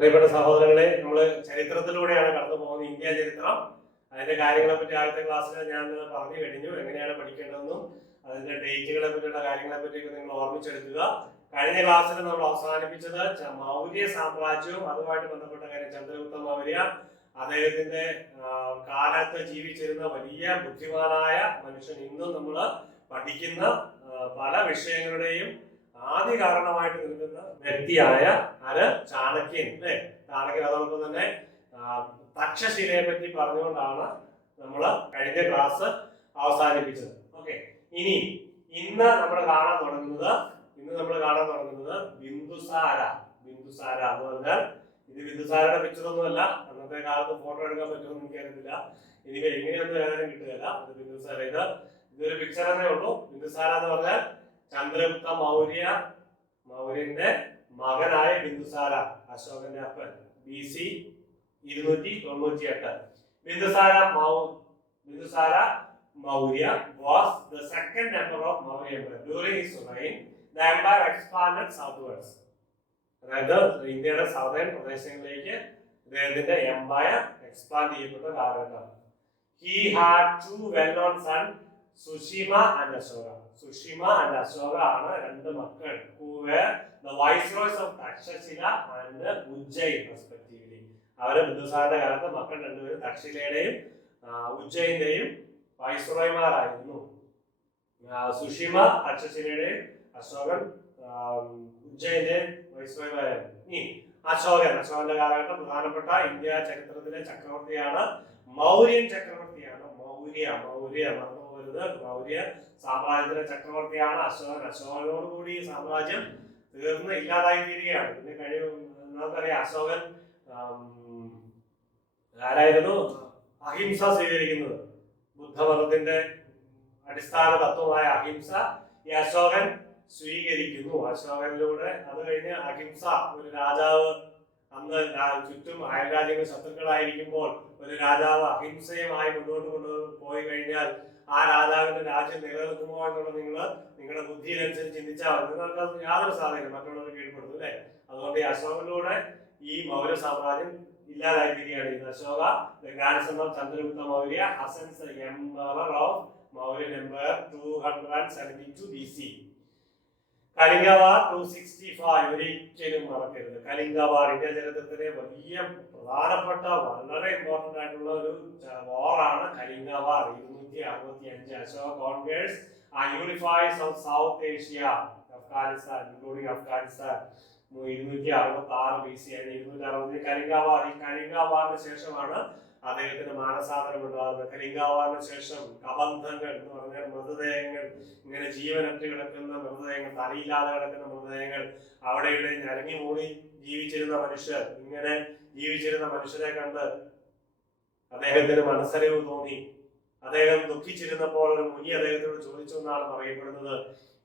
പ്രിയപ്പെട്ട സഹോദരങ്ങളെ, നമ്മൾ ചരിത്രത്തിലൂടെയാണ് കടന്നു പോകുന്നത്. ഇന്ത്യ ചരിത്രം, അതിന്റെ കാര്യങ്ങളെ പറ്റി ആദ്യത്തെ ക്ലാസ്സിൽ ഞാൻ പറഞ്ഞു കഴിഞ്ഞു. എങ്ങനെയാണ് പഠിക്കേണ്ടതെന്നും അതിന്റെ ഡേറ്റുകളെ പറ്റിയുള്ള കാര്യങ്ങളെ പറ്റിയൊക്കെ നിങ്ങൾ ഓർമ്മിച്ചെടുക്കുക. കഴിഞ്ഞ ക്ലാസ്സിൽ നമ്മൾ അവസാനിപ്പിച്ചത് മൗര്യ സാമ്രാജ്യവും അതുമായിട്ട് ബന്ധപ്പെട്ട കാര്യം. ചന്ദ്രഗുപ്ത മൗര്യ, അദ്ദേഹത്തിന്റെ കാലത്ത് ജീവിച്ചിരുന്ന വലിയ ബുദ്ധിമാനായ മനുഷ്യൻ. ഇന്നും നമ്മൾ പഠിക്കുന്ന പല വിഷയങ്ങളുടെയും ആദ്യ കാരണമായിട്ട് നിൽക്കുന്ന വ്യക്തിയായ ചാണക്യൻ അല്ലെ. ചാണക്യൻ. അതോടൊപ്പം തന്നെ തക്ഷശിലയെ പറ്റി പറഞ്ഞുകൊണ്ടാണ് നമ്മൾ കഴിഞ്ഞ ക്ലാസ് അവസാനിപ്പിച്ചത്. ഓക്കെ, ഇന്ന് നമ്മൾ കാണാൻ തുടങ്ങുന്നത് ബിന്ദുസാര. ബിന്ദുസാര എന്ന് പറഞ്ഞാൽ ഇത് ബിന്ദുസാരയുടെ പിക്ചറൊന്നുമല്ല. അന്നത്തെ കാലത്ത് ഫോട്ടോ എടുക്കാൻ പറ്റുമെന്ന് എനിക്കറിയത്തില്ല. ഇനി എങ്ങനെയൊന്നും ഏതായാലും കിട്ടുകയല്ല. ഇത് ബിന്ദുസാര, ഇതൊരു പിക്ചർ തന്നെ ഉള്ളൂ. ബിന്ദുസാര എന്ന് പറഞ്ഞാൽ ചന്ദ്രഗുപ്ത മൗര്യന്റെ മകനായ ബിന്ദുസാര, അശോകന്റെ അപ്പൻ. BC 298. Bindusara Maurya was the second emperor of Maurya Empire. During his reign, the empire expanded southwards. അതായത് ഇന്ത്യയുടെ സൗതേൺ പ്രദേശങ്ങളിലേക്ക് അദ്ദേഹത്തിന്റെ എംപയർ എക്സ്പാൻഡ് ചെയ്യപ്പെട്ട കാലഘട്ടമാണ്. He had two well-known sons, Sushima and Ashoka. Sushima and Ashoka ആണ് രണ്ട് മക്കൾ. Who were the viceroys of Takshashila and Ujjain respectively. അവര് ബിന്ദുസാരന്റെ കാലത്ത് മക്കൾ രണ്ടുപേരും തക്ഷശിലയുടെയും ഉജ്ജയിന്റെയും വൈസ്രോയ്മാരായിരുന്നു. സുഷിമ തക്ഷശിലയുടെയും അശോകൻ ഉജ്ജയിന്റെയും വൈസ്രോയ്മാരായിരുന്നു. അശോകന്റെ കാലഘട്ടം പ്രധാനപ്പെട്ട ഇന്ത്യ ചരിത്രത്തിലെ ചക്രവർത്തിയാണ്. മൗര്യൻ ചക്രവർത്തിയാണ്. മൗര്യ സാമ്രാജ്യത്തിലെ ചക്രവർത്തിയാണ് അശോകനോടുകൂടി സാമ്രാജ്യം തീർന്ന് ഇല്ലാതായി തീരുകയാണ്. പിന്നെ നമുക്കറിയാം, അശോകൻ ആരായിരുന്നു അഹിംസ സ്വീകരിക്കുന്നത്. ബുദ്ധമതത്തിന്റെ അടിസ്ഥാന തത്വമായ അഹിംസ ഈ അശോകൻ സ്വീകരിക്കുന്നു. അശോകനിലൂടെ അത് കഴിഞ്ഞ് അഹിംസ, ഒരു രാജാവ് അന്ന് ചുറ്റും അയൽരാജ്യങ്ങൾ ശത്രുക്കളായിരിക്കുമ്പോൾ ഒരു രാജാവ് അഹിംസയുമായി മുന്നോട്ട് കൊണ്ടുപോയി കഴിഞ്ഞാൽ ആ രാജാവിന്റെ രാജ്യം നിലനിൽക്കുമോ എന്നുള്ളത് നിങ്ങളുടെ ബുദ്ധിയിലനുസരിച്ച് ചിന്തിച്ചാൽ നിങ്ങൾക്ക് യാതൊരു സാധ്യതയില്ല, മറ്റുള്ളവർ കീഴ്പ്പെടുത്തും അല്ലെ. അതുകൊണ്ട് ഈ അശോകനിലൂടെ ഈ മൗര്യ സാമ്രാജ്യം ഇല്ലാതായി തീരുകയാണ്. Ashoka, the grandson of Chandragupta Maurya, ascends the emperor of Mauryan Empire 272 BC. Kalinga വാർ 265 ഒരിക്കലും മറക്കരുത്. കലിംഗ വാർ ഇന്ത്യ ചരിത്രത്തിലെ വലിയ പ്രധാനപ്പെട്ട വളരെ ഇമ്പോർട്ടന്റ് ആയിട്ടുള്ള ഒരു വാറാണ് കലിംഗ വാർ. 265. Ashoka കോൺക്വേഴ്സ് unifies of South Asia, Afghanistan, including Afghanistan. 266 BC ആണ്. 260 കലിംഗ വാർ. ഈ കലിംഗ വാറിന് ശേഷമാണ് അദ്ദേഹത്തിന് മാനസാന്തരം ഉണ്ടാകുന്നത്. കലിംഗ വാറിന് ശേഷം കബന്ധങ്ങൾ എന്ന് പറഞ്ഞാൽ മൃതദേഹങ്ങൾ, ഇങ്ങനെ ജീവനറ്റ് കിടക്കുന്ന മൃതദേഹങ്ങൾ, തലയില്ലാതെ കിടക്കുന്ന മൃതദേഹങ്ങൾ, അവിടെ ഇവിടെ ഞരങ്ങി മൂടി ജീവിച്ചിരുന്ന മനുഷ്യർ, ഇങ്ങനെ ജീവിച്ചിരുന്ന മനുഷ്യരെ കണ്ട് അദ്ദേഹത്തിന് മനസ്സറിവ് തോന്നി. അദ്ദേഹം ദുഃഖിച്ചിരുന്നപ്പോൾ ഒരു മുനി അദ്ദേഹത്തോട് ചോദിച്ചു എന്നാണ് പറയപ്പെടുന്നത്,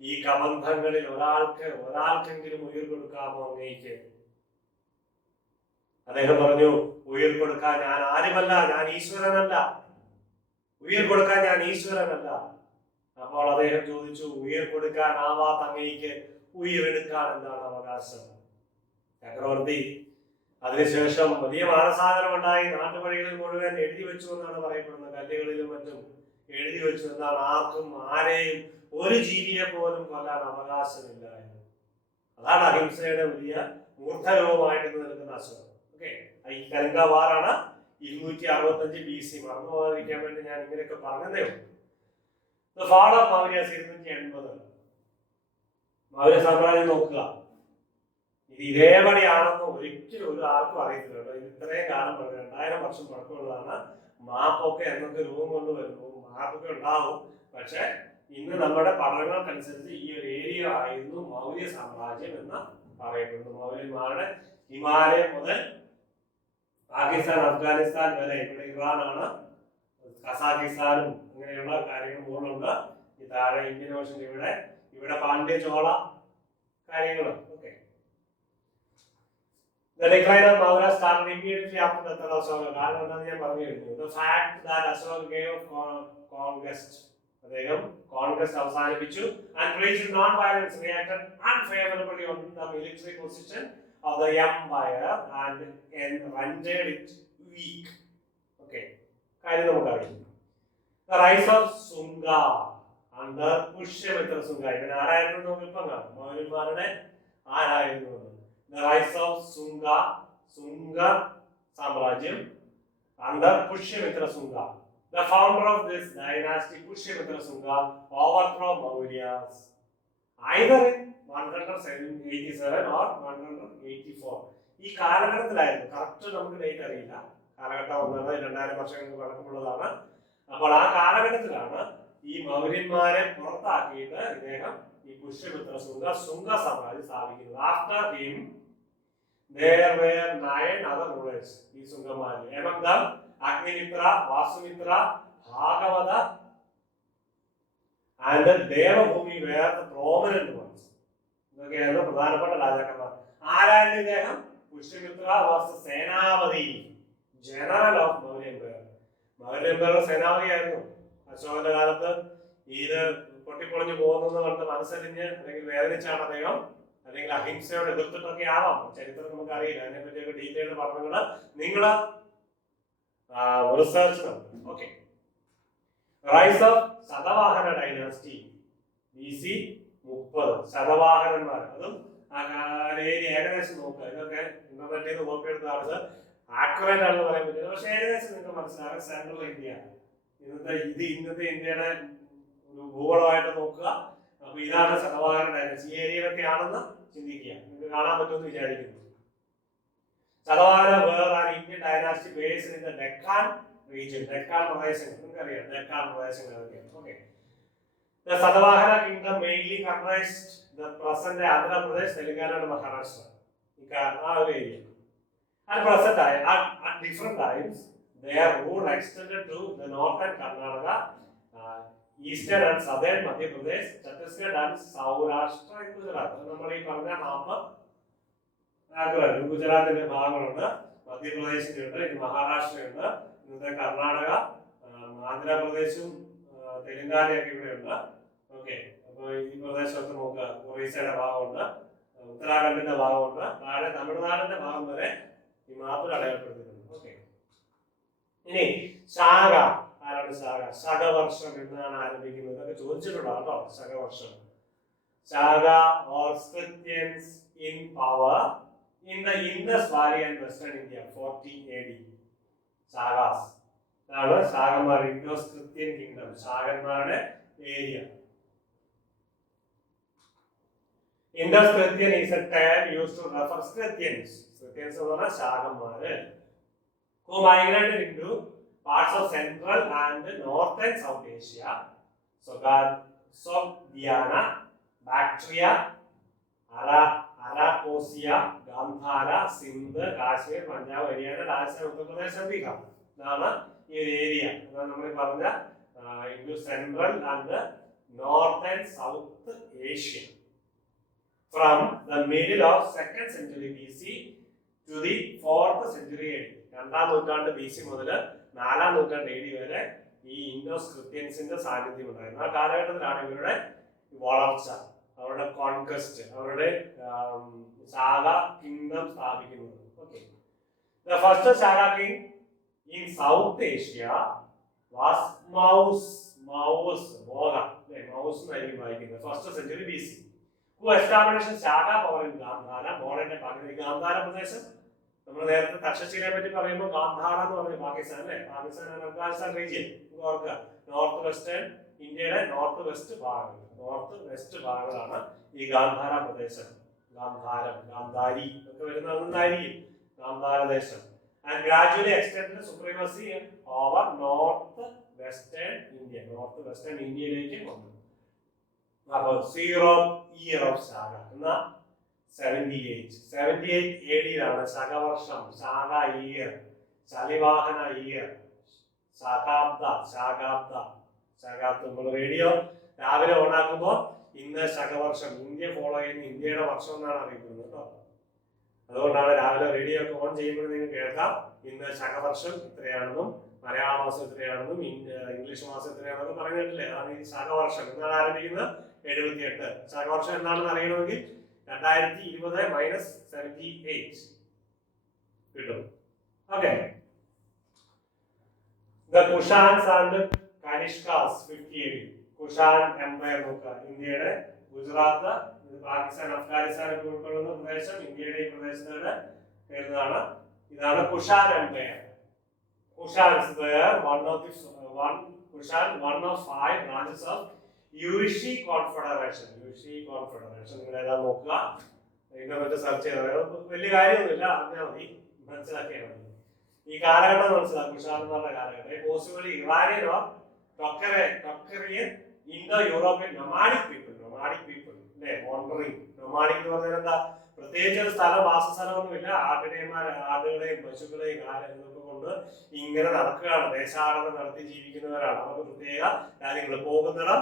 ഈ കബന്ധങ്ങളിൽ ഒരാൾക്കെങ്കിലും ഉയിർ കൊടുക്കാമോ അങ്ങേക്ക്? അദ്ദേഹം പറഞ്ഞു, ഉയിർ കൊടുക്കാൻ ഞാൻ ആരുമല്ല, ഞാൻ ഈശ്വരനല്ല. ഉയിർ കൊടുക്കാൻ ഞാൻ ഈശ്വരനല്ല. അപ്പോൾ അദ്ദേഹം ചോദിച്ചു, ഉയിർ കൊടുക്കാൻ ആവാത്ത അങ്ങേക്ക് ഉയിരെടുക്കാൻ എന്താണ് അവകാശം? ചക്രവർത്തി അതിനുശേഷം വലിയ മാനസാന്തരം ഉണ്ടായി. നാട്ടുവഴികളിൽ മുഴുവൻ എഴുതി വെച്ചു എന്നാണ് പറയപ്പെടുന്നത്. കല്ലുകളിലും മറ്റും എഴുതി വെച്ചു എന്താണ്, ആർക്കും ആരെയും ഒരു ജീവിയെ പോലും കൊല്ലാൻ അവകാശമില്ല എന്ന്. അതാണ് അഹിംസയുടെ വലിയ മൂർധരൂപമായിട്ട് നിൽക്കുന്ന അശോകൻ. ഓക്കെ, ഈ കലിംഗ വാറാണ് 265 BC. മറന്നു പോകാതിരിക്കാൻ വേണ്ടി ഞാൻ ഇങ്ങനെയൊക്കെ പറഞ്ഞതേ ഉള്ളൂ. Fall of Maurya 280. മൗര്യ സാമ്രാജ്യം നോക്കുക, ഇത് ഇതേപടിയാണെന്ന് ഒരിക്കലും ആർക്കും അറിയത്തില്ല കേട്ടോ. ഇത് ഇത്രയും കാലം 2000 വർഷം പഴക്കമുള്ളതാണ്. മാപ്പൊക്കെ എന്നൊക്കെ രൂപം കൊണ്ടുവരുന്നു, മാപ്പൊക്കെ ഉണ്ടാവും. പക്ഷെ ഇന്ന് നമ്മുടെ പഠനങ്ങൾക്കനുസരിച്ച് ഈ ഒരു ഏരിയ ആയിരുന്നു മൗര്യ സാമ്രാജ്യം എന്ന് പറയപ്പെടുന്നു. മൗര്യന്മാരുടെ ഹിമാലയം മുതൽ പാകിസ്ഥാൻ, അഫ്ഗാനിസ്ഥാൻ വരെ, ഇവിടെ ഇറാനാണ്, കസാഖിസ്ഥാനും അങ്ങനെയുള്ള കാര്യങ്ങൾ മുകളിലുണ്ട്. ഈ താഴെ ഇന്ത്യൻ ഓഷൻ, ഇവിടെ പാണ്ഡ്യ ചോള കാര്യങ്ങൾ. Okay, The decline of Maurya started immediately after the death of Ashoka. കാരണം എന്താണെന്ന് ഞാൻ പറഞ്ഞു കഴിഞ്ഞു. The fact that Ashoka gave conquest, അദ്ദേഹം കോൺഗ്രസ് അവസാനിപ്പിച്ചു, and preached non-violence, reacted unfavorably on the military position of the empire and rendered it weak. Okay. കാര്യം നമുക്കറിയാം. The rise of Sunga under പുഷ്യമitra Sunga. ഇവൻ ആരായിരുന്നു നമുക്ക് ഇപ്പം കാണാം. മൗര്യന്മാരുടെ ആരായിരുന്നു? The rise of Sunga, Sunga സാമ്രാജ്യം under Pushyamitra Sunga. The founder of this dynasty, Pushyamitra Sunga, overthrew Mauryas either in 187 or 184. ഈ കാലഘട്ടത്തിലായിരുന്നു. കറക്റ്റ് നമുക്ക് ഡേറ്റ് അറിയില്ല. കാലഘട്ടം വന്നത് 2000 വർഷങ്ങൾക്ക് പഴക്കമുള്ളതാണ്. അപ്പോൾ ആ കാലഘട്ടത്തിലാണ് ഈ മൗര്യന്മാരെ പുറത്താക്കിയിട്ട് ഇദ്ദേഹം ഈ പുഷ്യമിത്ര സുംഗ സാമ്രാജ്യം സ്ഥാപിക്കുന്നത്. After him there were 9 other rulers ഈ സുംഗന്മാരിൽ. among them Agnimitra, വാസുമിത്ര, Bhagavata and Devbhoomi were the prominent ones. ഇതൊക്കെയാണ് പ്രധാനപ്പെട്ട രാജാക്കന്മാർ. ആരായിരുന്നു ഇദ്ദേഹം? പുഷ്യമിത്ര was the സേനാപതി, general of Maurya empire. Maurya empire സേനാപതിയായിരുന്നു. അശോകന്റെ കാലത്ത് ഇത് പൊട്ടിപ്പൊളിഞ്ഞു പോകുന്നത് കൊണ്ട് മനസ്സലിഞ്ഞ് അല്ലെങ്കിൽ വേദനിച്ചാണ് അദ്ദേഹം, അല്ലെങ്കിൽ അഹിംസയോട് എതിർത്തിട്ടൊക്കെ ആവാം. ചരിത്രം നമുക്ക് അറിയില്ല. അതിനെപ്പറ്റിയൊക്കെ ഡീറ്റെയിൽഡ് പഠനങ്ങൾ നിങ്ങൾ റിസർച്ച് നടത്തും. Okay. Rise of Satavahana dynasty BC 30. ശതവാഹനന്മാർ, അതും ഏകദേശം നോക്കുക. ഇതൊക്കെ ഇന്റർനെറ്റിൽ നിന്ന് കോപ്പി എടുത്ത ആളുകൾ ആക്യുറേറ്റ് ആണെന്ന് പറയാൻ പറ്റില്ല. പക്ഷെ ഏകദേശം നിങ്ങൾക്ക് മനസ്സിലാകാം. സെൻട്രൽ ഇന്ത്യ, ഇന്നത്തെ ഇന്ത്യയുടെ ഒരു ഭൂപടമായിട്ട് നോക്കുക. അപ്പൊ ഇതാണ് ശതവാഹന ഡൈനാസ്റ്റി. ഈ ഏരിയയിലൊക്കെ ആണെന്ന് ചിന്തിക്കുക. നിങ്ങൾക്ക് കാണാൻ പറ്റുമെന്ന് വിചാരിക്കുന്നു. ശതവാഹന വേറെ Indian dynasty based in the Deccan region. Deccan പ്രദേശങ്ങൾ നിങ്ങൾക്കറിയാം. ഡെക്കാൻ പ്രദേശങ്ങൾ ഏതൊക്കെയാണ്? Okay. The Satavahana kingdom mainly comprised the present Andhra Pradesh, Telangana and Maharashtra. Area. At present time, at different times, their rule extended to the northern Karnataka, eastern and southern Madhya Pradesh, Chhattisgarh and Saurashtra in Gujarat. നമ്മൾ ഈ പറഞ്ഞ മാപ്പ് ഗുജറാത്തിന്റെ ഭാഗങ്ങളുണ്ട്, മധ്യപ്രദേശിലുണ്ട്, ഇത് മഹാരാഷ്ട്രയുണ്ട്, ഇന്നത്തെ കർണാടക, ആന്ധ്രാപ്രദേശും തെലങ്കാനയൊക്കെ ഇവിടെയുണ്ട്. Okay. അപ്പൊ ഈ പ്രദേശമൊക്കെ നോക്കുക. ഒറീസയുടെ ഭാഗമുണ്ട്, ഉത്തരാഖണ്ഡിന്റെ ഭാഗമുണ്ട്, താഴെ തമിഴ്നാടിന്റെ ഭാഗം വരെ ഈ മാപ്പിൽ അടയാളപ്പെടുത്തിയിട്ടുണ്ട്. ഓക്കെ. ഇനി ശാഖ. ആരാണ് ശാഖ? ശകവർഷം എന്നാണ് ആരംഭിക്കുന്നത്. ഇതൊക്കെ ചോദിച്ചിട്ടുണ്ടോ കേട്ടോ? ശകവർഷം. ശാഖ or Scythians in power in the Indus Valley and Western India 40 AD. Shakas. ഇതാണ് ശാഖന്മാർ. ഇൻഡോസ് ക്രിസ്ത്യൻ കിങ്ഡം, ശാഖന്മാരുടെ area. Indus Christian is a term used to refer Scythians. Scythians എന്ന് പറഞ്ഞാൽ ശാഖന്മാര്, who migrated into parts of Central and Northern South Asia, Sogdiana, Bactria, Arachosia, Gandhara, Sindh, Kashmir, Punjab, Haryana, Rajasthan, Uttar Pradesh and Bihar. ഇതാണ് ഈ area. അതാണ് നമ്മൾ പറഞ്ഞ into Central and Northern South Asia. From the middle of 2nd century BC to the 4th century AD. 2ാം നൂറ്റാണ്ട് BC മുതൽ 4ാം നൂറ്റാണ്ട് AD വരെ ഈ ഇൻഡോസ് ക്രിസ്ത്യൻസിന്റെ സാന്നിധ്യം ഉണ്ടായിരുന്നു. ആ കാലഘട്ടത്തിലാണ് ഇവരുടെ വളർച്ച, അവരുടെ കോൺക്വസ്റ്റ്, അവരുടെ ശാഖ കിങ്ഡം സ്ഥാപിക്കുന്നത്. Okay. The first Shaka king in South Asia was Maus എന്നായിരിക്കും വായിക്കുന്നത്. 1st century BC. Who established Shaka power in Gandhara, modern Pakistan. Gandhara പ്രദേശം നമ്മൾ നേരത്തെ തക്ഷശിലയെ പറ്റി പറയുമ്പോൾ ഗാന്ധാര എന്ന് പറഞ്ഞ പാകിസ്ഥാൻ അല്ലേ? പാകിസ്ഥാൻ ആൻഡ് അഫ്ഗാനിസ്ഥാൻ റീജിയൻ ഓർക്കുക. നോർത്ത് വെസ്റ്റേൺ ഇന്ത്യയുടെ നോർത്ത് വെസ്റ്റ് ഭാഗങ്ങളാണ് ഈ ഗാന്ധാര പ്രദേശം. ഗാന്ധാരം, ഗാന്ധാരി ഒക്കെ വരുന്നതായിരിക്കും ഗാന്ധാര ദേശം. And gradually extended supremacy over north western India. North western ഇന്ത്യയിലേക്ക് വന്നു. അപ്പോൾ 0 year of Shaka എന്ന 78 AD ലാണ് ശകവർഷം, ശാഖ ഇയർ, ശലിവാഹന ഇയർ, ശകാബ്ദം. നമ്മൾ റേഡിയോ രാവിലെ ഓണാക്കുമ്പോൾ ഇന്ന് ശകവർഷം, ഇന്ത്യ ഫോളോ ചെയ്യുന്ന ഇന്ത്യയുടെ വർഷം എന്നാണ് അറിയപ്പെടുന്നത് കേട്ടോ. അതുകൊണ്ടാണ് രാവിലെ റേഡിയോ ഒക്കെ ഓൺ ചെയ്യുമ്പോൾ നിങ്ങൾക്ക് കേൾക്കാം ഇന്ന് ശകവർഷം ഇത്രയാണെന്നും മലയാള മാസം ഇത്രയാണെന്നും ഇംഗ്ലീഷ് മാസം ഇത്രയാണെന്നും പറഞ്ഞിട്ടില്ലേ? അതാണ് ഈ ശകവർഷം. എന്നാണ് ആരംഭിക്കുന്നത്? 78. ശകവർഷം എന്താണെന്ന് അറിയണമെങ്കിൽ 2020 മൈനസ് 78 കിട്ടും. Okay. The Kushans and Kanishkas 50 AD. Kushan empire നോക്കുക. ഇന്ത്യയുടെ ഗുജറാത്ത്, പാകിസ്ഥാൻ, അഫ്ഗാനിസ്ഥാൻ ഒക്കെ ഉൾക്കൊള്ളുന്ന പ്രദേശം ഇന്ത്യയുടെ ഈ പ്രദേശത്തോട് വരുന്നതാണ്. ഇതാണ് Kushan empire. Kushans were one of 5 branches of Yushi Confederation. നിങ്ങൾ ഏതാ നോക്കുക, ഇന്റർനെറ്റ് സെർച്ച് ചെയ്താൽ വലിയ കാര്യമൊന്നുമില്ല, അറിഞ്ഞാൽ മതി, മനസ്സിലാക്കിയാൽ മതി. ഈ കാലഘട്ടം മനസ്സിലാക്കും. കുഷാൻ എന്ന് പറഞ്ഞ കാലഘട്ടം possibly Iranian or Tocharian Indo European nomadic people അല്ലേ, വാണ്ടറിങ്. നൊമാഡിക് എന്ന് പറഞ്ഞാൽ എന്താ, പ്രത്യേകിച്ച് ഒരു സ്ഥലം, വാസസ്ഥലമൊന്നുമില്ല, ആടുകളെയും പശുക്കളെയും ഇതൊക്കെ കൊണ്ട് ഇങ്ങനെ നടക്കുകയാണ്, ദേശാടനം നടത്തി ജീവിക്കുന്നവരാണ്. അവർക്ക് പ്രത്യേക കാര്യങ്ങൾ, പോകുന്നിടം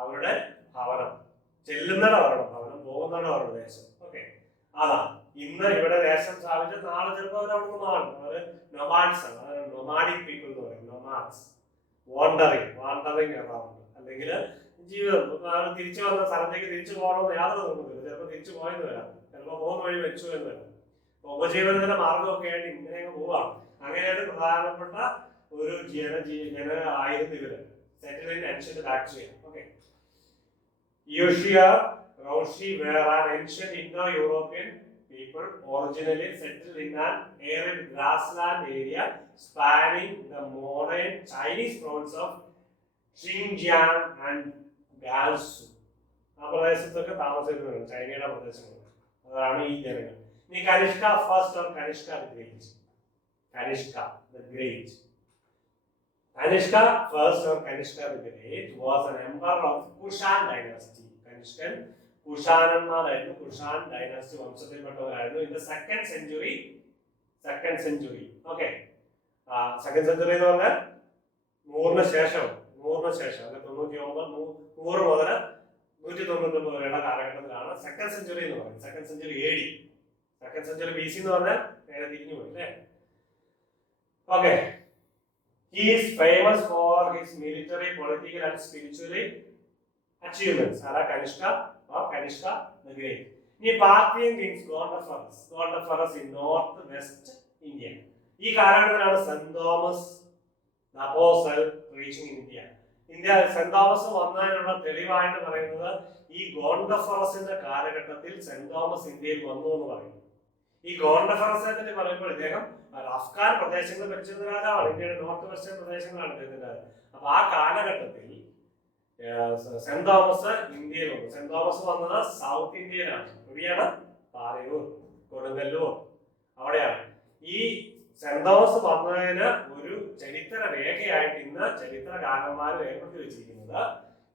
അവരുടെ ഭവനം, ചെല്ലുന്നിടം അവരുടെ ഭവനം, പോകുന്നിടം അവരുടെ ദേശം. ഓക്കെ, അതാ ഇന്ന് ഇവിടെ ദേശം സ്ഥാപിച്ച നാളെ ചിലപ്പോൾ അവർ അവിടെ നിന്ന് മാറും. അവര് നൊമാഡ്സ് ആണ്, നൊമാഡിക് പീപ്പിൾ എന്ന് പറയും. നൊമാഡ്സ്, വാണ്ടറിങ് അറൗണ്ട്, അല്ലെങ്കിൽ ജീവിതം തിരിച്ചു വന്ന സ്ഥലത്തേക്ക് തിരിച്ചു പോകണമെന്ന് യാതൊരു നിർബന്ധമില്ല. ചിലപ്പോൾ തിരിച്ചു പോയെന്ന് വരാം, ചിലപ്പോൾ പോകുന്ന വഴി വെച്ചു എന്ന് വരാം. ഉപജീവനത്തിന്റെ മാർഗമൊക്കെ ആയിട്ട് ഇങ്ങനെ പോവാണ്. അങ്ങനെയാണ് പ്രധാനപ്പെട്ട ഒരു ജന ആയിരുന്നു ഇവര്. സെറ്റിൽ in ancient bacteria. Okay, Roshi were an ancient Indo-European people originally settled in an arid grassland area spanning the modern Chinese province of Xinjiang and Gansu. ആ പ്രദേശത്തൊക്കെ താമസിക്കുന്നവരാണ്, ചൈനയുടെ പ്രദേശങ്ങൾ. അതാണ് ഈ ജനങ്ങൾ. ഇനി Kanishka first or Kanishka the great. Kanishka the Great. Kanishka first or Kanishka the Great was an emperor of Kushan dynasty. Kanishkan കുഷാനന്മാരായിരുന്നു, Kushan dynasty വംശത്തിൽപ്പെട്ടവരായിരുന്നു. In the second century. Okay, second century എന്ന് പറഞ്ഞാൽ 100 ശേഷം, അല്ലെ 99, 100 മുതൽ 199 വരെയുള്ള കാലഘട്ടത്തിലാണ് സെക്കൻഡ് സെഞ്ചുറി എന്ന് പറയുന്നത്. Second century AD. Second century BC എന്ന് പറഞ്ഞാൽ നേരെ തിരിഞ്ഞു പോയി അല്ലേ. Okay, he is famous for his military, political and spiritual achievements. Ara Kanishka or Kanishka the Great. Ni Parthian kings Gondophares in northwest India. ഈ കാലഘട്ടത്തിലാണ് Saint Thomas the apostle reaching India. Saint Thomas വന്നതിനുള്ള തെളിവായിട്ട് പറയുന്നത് ഈ ഗോണ്ടഫറസിന്റെ കാലഘട്ടത്തിൽ saint Thomas ഇന്ത്യയിൽ വന്നു എന്ന് പറയുന്നു. ഈ ഗോണ്ടഫറസിനെ പറ്റി പറയുമ്പോൾ ഇദ്ദേഹം അഫ്ഗാൻ പ്രദേശങ്ങൾ ഭരിച്ചിരുന്ന രാജാവാണ്. ഇന്ത്യയുടെ നോർത്ത് വെസ്റ്റേൺ പ്രദേശങ്ങളാണ് ഇദ്ദേഹത്തിന്റെ. അപ്പൊ ആ കാലഘട്ടത്തിൽ സെന്റ് തോമസ് ഇന്ത്യയിൽ വന്നു. സെന്റ് തോമസ് വന്നത് സൗത്ത് ഇന്ത്യയിലാണ്. എവിടെയാണ്? പാലയൂർ, കൊടുങ്ങല്ലൂർ, അവിടെയാണ്. ഈ സെന്റ് തോമസ് വന്നതിന് ഒരു ചരിത്ര രേഖയായിട്ട് ഇന്ന് ചരിത്രകാരന്മാർ രേഖപ്പെടുത്തി വെച്ചിരിക്കുന്നത്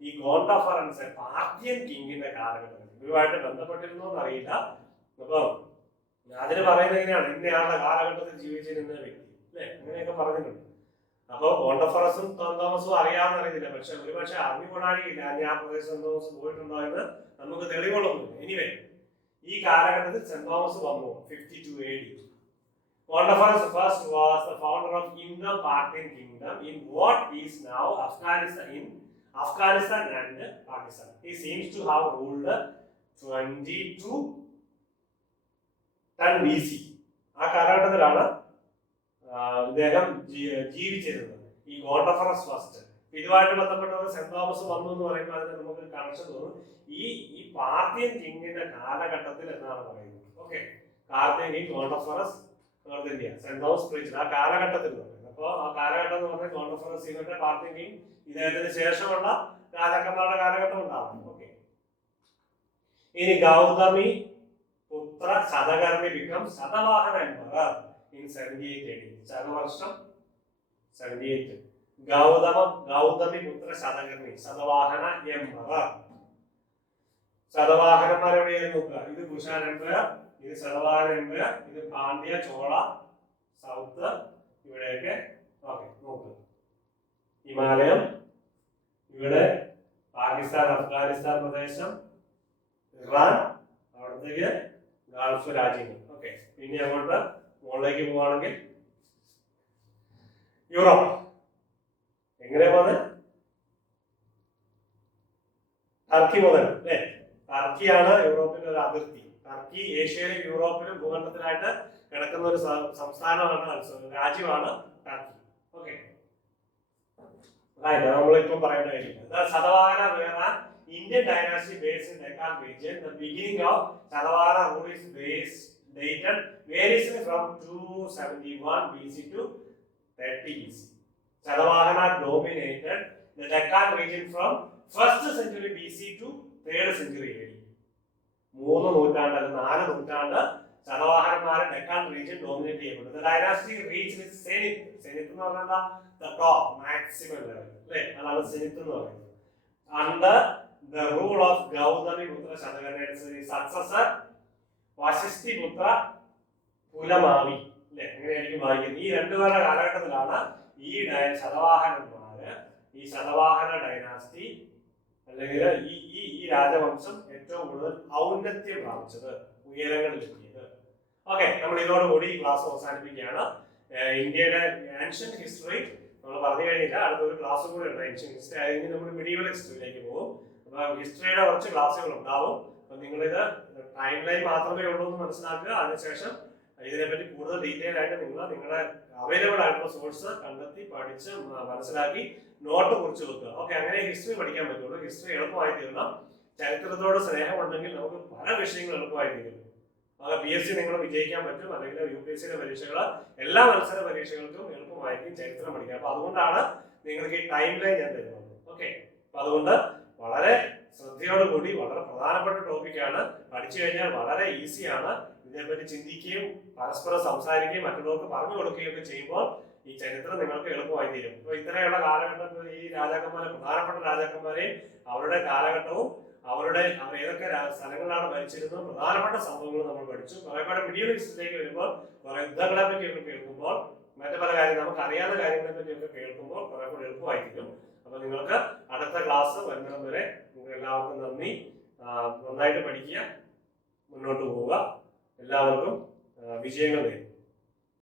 ഈ ഗോണ്ടഫറൻസ് പാർത്തിയൻ കിങ്ങിന്റെ കാലഘട്ടത്തിൽ ഇവരുമായിട്ട് ബന്ധപ്പെട്ടിരുന്നോ എന്നറിയില്ല. അപ്പൊ അതിന് പറയുന്നത് എങ്ങനെയാണ്, ഇന്നയാളുടെ കാലഘട്ടത്തിൽ ജീവിച്ചിരുന്ന വ്യക്തി അല്ലെ, അങ്ങനെയൊക്കെ പറഞ്ഞിട്ടുണ്ട്. അപ്പൊ ഗോണ്ടഫറസും സെന്റ് തോമസും അറിയാമെന്നറിയില്ല, പക്ഷെ ഒരുപക്ഷെ അറിഞ്ഞുകൊണ്ടാണില്ല ആ പ്രദേശം സെന്റ് തോമസ് പോയിട്ടുണ്ടോ എന്ന് നമുക്ക് തെളിവുകളൊന്നുമില്ല. എനിവേ, ഈ കാലഘട്ടത്തിൽ സെന്റ് തോമസ് വന്നു 52 AD. Gondophares first was the founder of Indo-Parthian kingdom in what is now Afghanistan and Pakistan. He seems to have ruled 2210 BC. ആ കാലഘട്ടത്തിലാണ് ഇദ്ദേഹം ജീവിച്ചിരുന്നത്. ഈ ഗോണ്ടഫറസ് ഫസ്റ്റ്. ഇതുമായിട്ട് ബന്ധപ്പെട്ടവർ സെന്റ് തോമസ് വന്നു എന്ന് പറയുമ്പോൾ അതിന് നമുക്ക് കണക്ഷൻ തോന്നും. ഈ പാർത്തിയൻ കിങ്ങിന്റെ കാലഘട്ടത്തിൽ എന്നാണ് പറയുന്നത്. Okay, Parthian king Gondophares north India, Saint Thomas preacher, ആ കാലഘട്ടത്തിൽ പറയുന്നത്. അപ്പോൾ ആ കാലഘട്ടം എന്ന് പറഞ്ഞാൽ ഗോണ്ടഫറസ് ഇവരുടെ പാർത്തിയൻ കിങ്, ഇദ്ദേഹത്തിന് ശേഷമുള്ള രാജാക്കന്മാരുടെ കാലഘട്ടം ഉണ്ടാകും. ഓക്കെ, ഇനി ഗൗതമി പുത്ര Satakarni become Satavahana emperor in 78 AD. ശതവർഷം 78. Gautami പുത്ര ശതകർണി ശതവാഹന എംപറർ. ശതവാഹനന്മാർ എവിടെയായിരുന്നു നോക്കുക. ഇത് കുഷാൻ എംപയർ, ഇത് ശതവാഹന എംപയർ, ഇത് പാണ്ഡ്യ, ചോള, സൗത്ത് ഇവിടെയൊക്കെ. ഓക്കെ, നോക്കുക. ഹിമാലയം, ഇവിടെ പാകിസ്ഥാൻ, അഫ്ഗാനിസ്ഥാൻ പ്രദേശം, ഇറാൻ, അവിടത്തേക്ക് ഗൾഫ് രാജ്യങ്ങൾ. ഓക്കെ, പിന്നെ അങ്ങോട്ട് മുകളിലേക്ക് പോവുകയാണെങ്കിൽ യൂറോപ്പ്. എങ്ങനെയാ പോകുന്നത്? ടർക്കി മുതൽ അല്ലേ, ടർക്കിയാണ് യൂറോപ്പിന്റെ ഒരു അതിർത്തി. ടർക്കി ഏഷ്യയിലും യൂറോപ്പിലും ഭൂഖണ്ഡത്തിലായിട്ട് കിടക്കുന്ന ഒരു സംസ്ഥാനമാണ്, രാജ്യമാണ് ടർക്കി. ഓക്കെ, നമ്മളിപ്പം പറയേണ്ട കാര്യമില്ല. Satavahana were an Indian dynasty based in Deccan region. The beginning of Satavahana rule is dated variously from 271 BC to 30 BC. Satavahana dominated the Deccan region from 1st century BC to 3rd century AD. 3 നൂറ്റാണ്ട് അല്ലെങ്കിൽ 4 നൂറ്റാണ്ട് ശതവാഹനന്മാരെ Deccan region dominate ചെയ്യപ്പെട്ടു. The dynasty reached its zenith. Zenith എന്ന് പറഞ്ഞാൽ the top, maximum level. അല്ലേ? അതാണ് zenith എന്ന് പറയുന്നത്. Under the rule of Gautamiputra Shatavahan's successor Vasishthiputra Pulamavi. അല്ലേ? അങ്ങനെയായിരിക്കും വായിക്കുന്നത്. ഈ രണ്ടുപേരുടെ കാലഘട്ടത്തിലാണ് ഈ ശതവാഹനന്മാര്, ഈ ശതവാഹന ഡൈനാസ്റ്റി അല്ലെങ്കിൽ ഈ രാജവംശം ഏറ്റവും കൂടുതൽ ഔന്നത്യം പ്രാപിച്ചത്, ഉയരങ്ങളിലെത്തിയത്. ഓക്കെ, നമ്മൾ ഇതോടുകൂടി ഈ ക്ലാസ് അവസാനിപ്പിക്കുകയാണ്. ഇന്ത്യയുടെ ആൻഷ്യന്റ് ഹിസ്റ്ററി നമ്മൾ പറഞ്ഞു കഴിഞ്ഞില്ല. അടുത്തൊരു ക്ലാസ് കൂടെ ഉണ്ട് ആൻഷ്യന്റ് ഹിസ്റ്ററി. അതിന് നമ്മൾ മിഡീവൽ ഹിസ്റ്ററിയിലേക്ക് പോകും. അപ്പൊ ഹിസ്റ്ററിയുടെ കുറച്ച് ക്ലാസ്സുകൾ ഉണ്ടാവും. അപ്പൊ നിങ്ങളിത് ടൈം ലൈൻ മാത്രമേ ഉള്ളൂ എന്ന് മനസ്സിലാക്കുക. അതിനുശേഷം ഇതിനെപ്പറ്റി കൂടുതൽ ഡീറ്റെയിൽ ആയിട്ട് നിങ്ങളുടെ അവൈലബിൾ ആയിട്ടുള്ള സോഴ്സ് കണ്ടെത്തി പഠിച്ച് മനസ്സിലാക്കി നോട്ട് കുറിച്ച് വെക്കുക. ഓക്കെ, അങ്ങനെ ഹിസ്റ്ററി പഠിക്കാൻ പറ്റുള്ളൂ. ഹിസ്റ്ററി എളുപ്പമായി തീരണം. ചരിത്രത്തോട് സ്നേഹമുണ്ടെങ്കിൽ നമുക്ക് പല വിഷയങ്ങളും എളുപ്പമായി തീരും. അത് PSC നിങ്ങൾ വിജയിക്കാൻ പറ്റും, അല്ലെങ്കിൽ UPSCയുടെ പരീക്ഷകൾ, എല്ലാ മത്സര പരീക്ഷകൾക്കും എളുപ്പമായിരിക്കും ചരിത്രം പഠിക്കാൻ. അപ്പൊ അതുകൊണ്ടാണ് നിങ്ങൾക്ക് ഈ ടൈം ലൈൻ ഞാൻ തരുന്നത്. ഓക്കെ, അപ്പൊ അതുകൊണ്ട് വളരെ ശ്രദ്ധയോടുകൂടി, വളരെ പ്രധാനപ്പെട്ട ടോപ്പിക്കാണ്. പഠിച്ചു കഴിഞ്ഞാൽ വളരെ ഈസിയാണ്. ഇതിനെപ്പറ്റി ചിന്തിക്കുകയും പരസ്പരം സംസാരിക്കുകയും മറ്റുള്ളവർക്ക് പറഞ്ഞു കൊടുക്കുകയും ഒക്കെ ചെയ്യുമ്പോൾ ഈ ചരിത്രം നിങ്ങൾക്ക് എളുപ്പമായി തീരും. അപ്പൊ ഇത്രയുള്ള കാലഘട്ടത്തിൽ ഈ രാജാക്കന്മാരെ, പ്രധാനപ്പെട്ട രാജാക്കന്മാരെയും അവരുടെ കാലഘട്ടവും അവർ ഏതൊക്കെ സ്ഥലങ്ങളാണ് ഭരിച്ചിരുന്നത്, പ്രധാനപ്പെട്ട സംഭവങ്ങൾ നമ്മൾ പഠിച്ചു. കുറെ മിഡീവൽ ഹിസ്റ്ററിയിലേക്ക് വരുമ്പോൾ കുറെ യുദ്ധങ്ങളെ പറ്റിയൊക്കെ കേൾക്കുമ്പോൾ, മറ്റു പല കാര്യം നമുക്ക് അറിയാത്ത കാര്യങ്ങളെ പറ്റിയൊക്കെ കേൾക്കുമ്പോൾ കുറെ കൂടി എളുപ്പമായിരിക്കും. അപ്പൊ നിങ്ങൾക്ക് അടുത്ത ക്ലാസ് വരുന്നത് വരെ നിങ്ങൾക്ക് എല്ലാവർക്കും നന്ദി. നന്നായിട്ട് പഠിക്കുക, മുന്നോട്ട് പോവുക. എല്ലാവർക്കും വിജയങ്ങൾ നേരും.